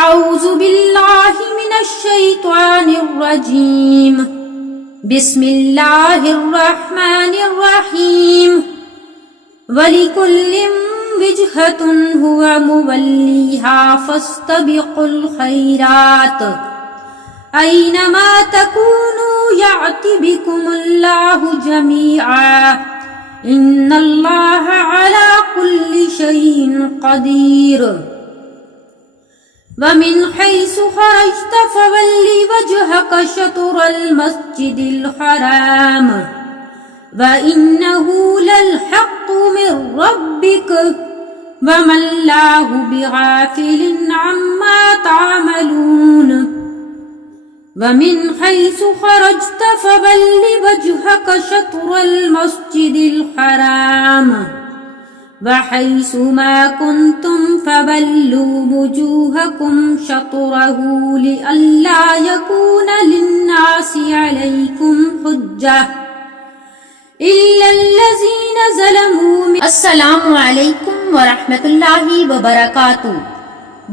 أعوذ بالله من الشيطان الرجيم بسم الله الرحمن الرحيم ولكل وجهة هو موليها فاستبقوا الخيرات أينما تكونوا يأت بكم الله جميعا إن الله على كل شيء قدير ومن حيث خرجت فول وجهك شطر المسجد الحرام وإنه للحق من ربك وما الله بغافل عما تعملون ومن حيث خرجت فول وجهك شطر المسجد الحرام وحيث ما كنتم فولوا وجوهكم شطره لئلا يكون للناس عليكم حجة إلا الذين ظلموا السلام علیکم ورحمۃ اللہ وبرکاتہ۔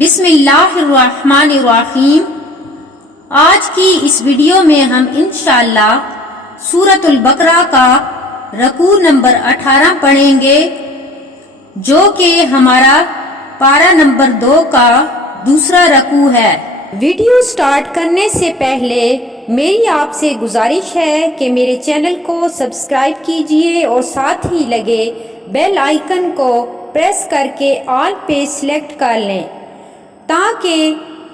بسم اللہ الرحمن الرحیم۔ آج کی اس ویڈیو میں ہم انشاءاللہ سورۃ البقرہ کا رکوع نمبر 18 پڑھیں گے، جو کہ ہمارا پارہ نمبر 2 کا دوسرا رکوع ہے۔ ویڈیو سٹارٹ کرنے سے پہلے میری آپ سے گزارش ہے کہ میرے چینل کو سبسکرائب کیجئے اور ساتھ ہی لگے بیل آئیکن کو پریس کر کے آل پہ سلیکٹ کر لیں، تاکہ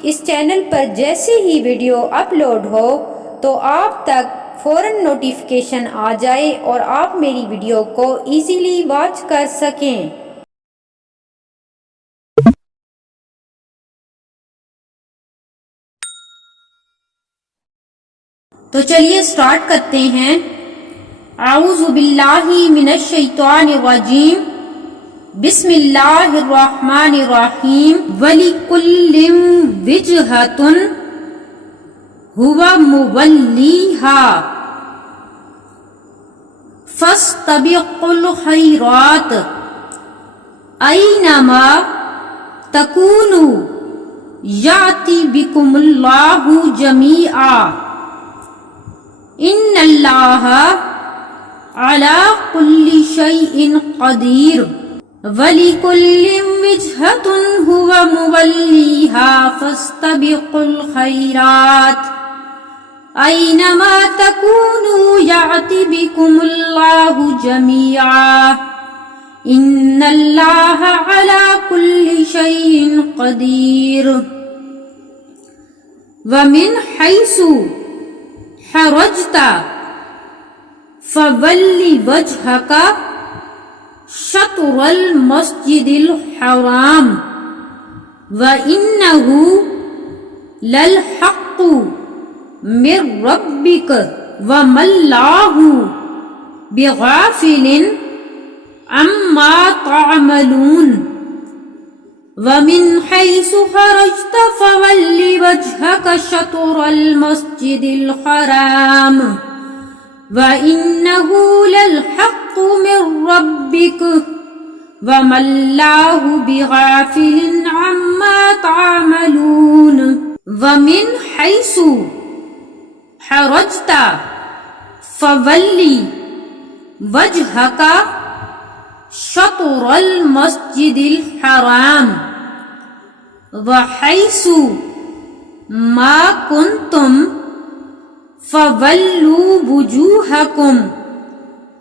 اس چینل پر جیسے ہی ویڈیو اپلوڈ ہو تو آپ تک فوراً نوٹیفیکیشن آ جائے اور آپ میری ویڈیو کو ایزیلی واچ کر سکیں۔ تو چلیے سٹارٹ کرتے ہیں۔ اعوذ باللہ من الشیطان الرجیم بسم اللہ الرحمن الرحیم وَلِكُلٍّ وِجْهَةٌ هُوَ مُوَلِّيهَا فَاسْتَبِقُوا الْخَيْرَاتِ أَيْنَمَا تَكُونُوا يَأْتِ بِكُمُ اللَّهُ جَمِيعًا إِنَّ اللَّهَ عَلَى كُلِّ شَيْءٍ قَدِيرٌ وَلِكُلٍّ وِجْهَةٌ هُوَ مُوَلِّيهَا فَاسْتَبِقُوا الْخَيْرَاتِ أَيْنَمَا تَكُونُوا يَأْتِ بِكُمُ اللَّهُ جَمِيعًا إِنَّ اللَّهَ عَلَى كُلِّ شَيْءٍ قَدِيرٌ وَمِنْ حَيْثُ خرجت فول وجهك شطر المسجد الحرام وإنه للحق من ربك وما الله بغافل عما تعملون ومن حيث خرجت فول وجهك شطر المسجد الحرام وإنه للحق من ربك وما الله بغافل عما تعملون ومن حيث خرجت فول وجهك شطر المسجد الحرام وحيث ما كنتم فولوا وجوهكم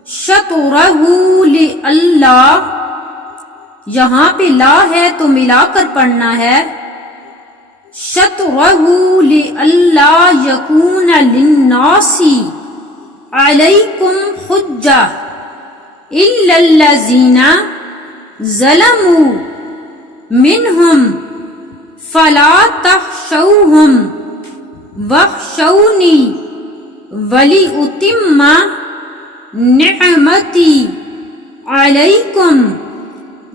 شطره لئلا، یہاں پہ لا ہے تو ملا کر پڑھنا ہے، شطره لئلا يكون للناس عليكم حجة إلا الذين ظلموا منهم فلا تخشوهم واخشوني ولأتم نعمتي عليكم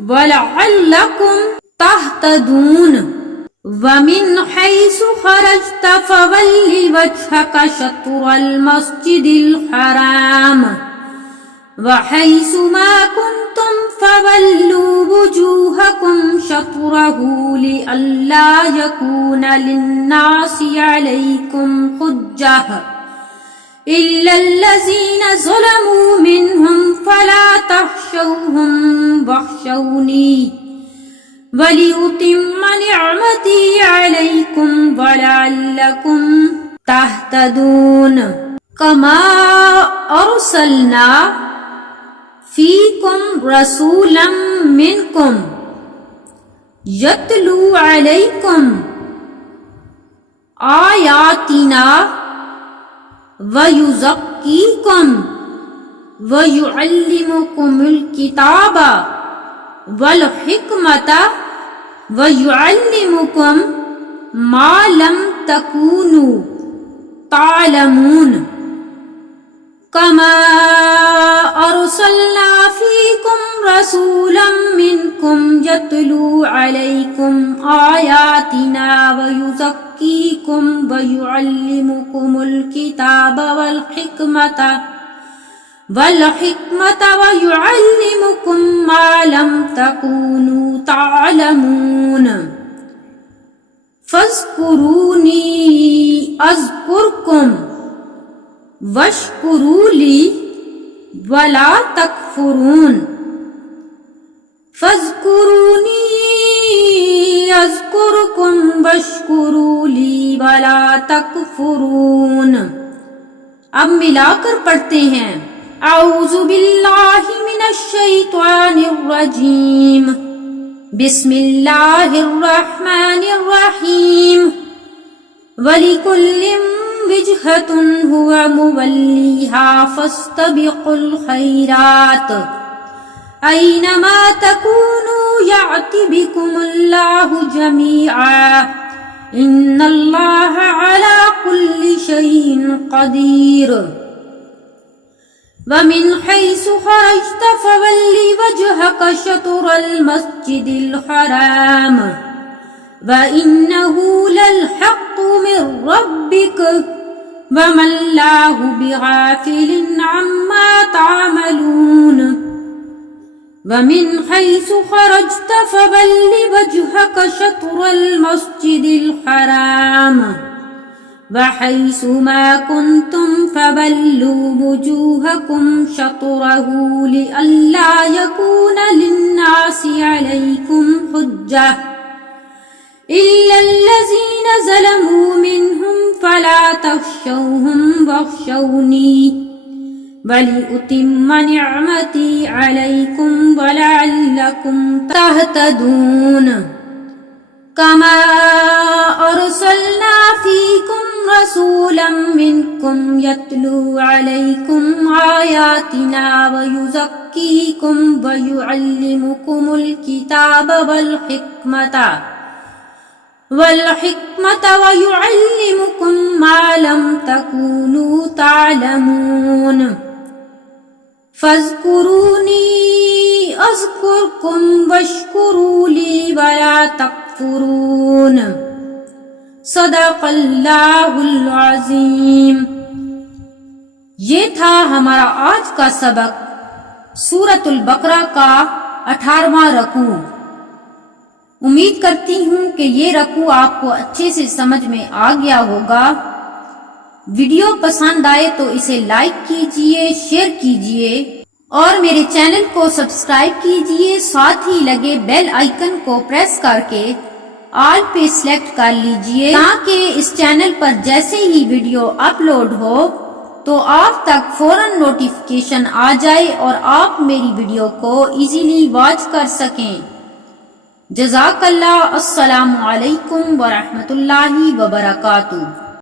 ولعلكم تهتدون ومن حيث خرجت فول وجهك شطر المسجد الحرام وحيث ما كنتم كنتم فولوا وجوهكم شطره لئلا يكون للناس عليكم حجة إلا الذين ظلموا منهم فلا تخشوهم واخشوني وَلِيُتِمَّ نِعْمَتِي عَلَيْكُمْ وَلَعَلَّكُمْ تَهْتَدُونَ كَمَا أَرْسَلْنَا فِيكُمْ رَسُولًا مِّنْكُمْ يَتْلُو عَلَيْكُمْ آيَاتِنَا وَيُزَكِّيكُمْ وَيُعَلِّمُكُمُ الْكِتَابَ وَالْحِكْمَةَ وَيُعَلِّمُكُمْ مَا لَمْ تَكُونُوا تَعْلَمُونَ كَمَا أَرْسَلْنَا فِيكُمْ رَسُولًا مِّنْكُمْ يَتْلُو عَلَيْكُمْ آيَاتِنَا وَيُزَكِّيكُمْ وَيُعَلِّمُكُمُ الْكِتَابَ وَالْحِكْمَةَ وَيُعَلِّمُكُمْ مَا لَمْ تَكُونُوا تَعْلَمُونَ فَاذْكُرُونِي أَذْكُرْكُمْ وَاشْكُرُوا لِي وَلَا تَكْفُرُونَ فَاذْكُرُونِي أَذْكُرْكُمْ وَاشْكُرُوا لِي وَلَا تَكْفُرُونَ۔ اب ملا کر پڑھتے ہیں۔ اعوذ باللہ من الشیطان الرجیم، بسم اللہ الرحمن الرحیم، وَلِكُلٍّ وِجْهَةٌ هُوَ مُوَلِّيهَا فَاسْتَبِقُوا الْخَيْرَاتِ أَيْنَمَا تَكُونُوا يَأْتِ بِكُمُ اللَّهُ جَمِيعًا إِنَّ اللَّهَ عَلَى كُلِّ شَيْءٍ قَدِيرٌ وَمِنْ حَيْثُ خَرَجْتَ فَوَلِّ وَجْهَكَ شَطْرَ الْمَسْجِدِ الْحَرَامِ وَإِنَّهُ لَلْحَقُّ مِنْ رَبِّكَ وَمَا اللَّهُ بِغَافِلٍ عَمَّا تَعْمَلُونَ وَمِنْ حَيْثُ خَرَجْتَ فَوَلِّ وَجْهَكَ شَطْرَ الْمَسْجِدِ الْحَرَامِ وَحَيْثُ مَا كُنْتُمْ فَوَلُّوا وُجُوهَكُمْ شَطْرَهُ لِئَلَّا يَكُونَ لِلنَّاسِ عَلَيْكُمْ حُجَّةٌ إِلَّا الَّذِينَ ظَلَمُوا مِنْهُمْ فَلَا تَخْشَوْهُمْ وَاخْشَوْنِي وَلِأُتِمَّ نِعْمَتِي عَلَيْكُمْ وَلَعَلَّكُمْ تَهْتَدُونَ كَمَا أَرْسَلْنَا فِيكُمْ رَسُولًا مِّنْكُمْ يَتْلُو عَلَيْكُمْ آيَاتِنَا وَيُزَكِّيكُمْ وَيُعَلِّمُكُمُ الْكِتَابَ وَالْحِكْمَةَ وَيُعَلِّمُكُمْ مَا لَمْ تَكُونُوا تَعْلَمُونَ فَاذْكُرُونِي أَذْكُرْكُمْ وَاشْكُرُوا لِي وَلَا تَكْفُرُونَ۔ صدق اللہ العظیم۔ یہ تھا ہمارا آج کا سبق، سورۃ البقرہ کا 18واں رکوع۔ امید کرتی ہوں کہ یہ رکوع آپ کو اچھے سے سمجھ میں آ گیا ہوگا۔ ویڈیو پسند آئے تو اسے لائک کیجئے، شیئر کیجئے اور میرے چینل کو سبسکرائب کیجئے، ساتھ ہی لگے بیل آئیکن کو پریس کر کے آل پہ سلیکٹ کر لیجئے تاکہ اس چینل پر جیسے ہی ویڈیو اپلوڈ ہو تو آپ تک فوراً نوٹیفیکیشن آ جائے اور آپ میری ویڈیو کو ایزیلی واچ کر سکیں۔ جزاک اللہ۔ السلام علیکم ورحمۃ اللہ وبرکاتہ۔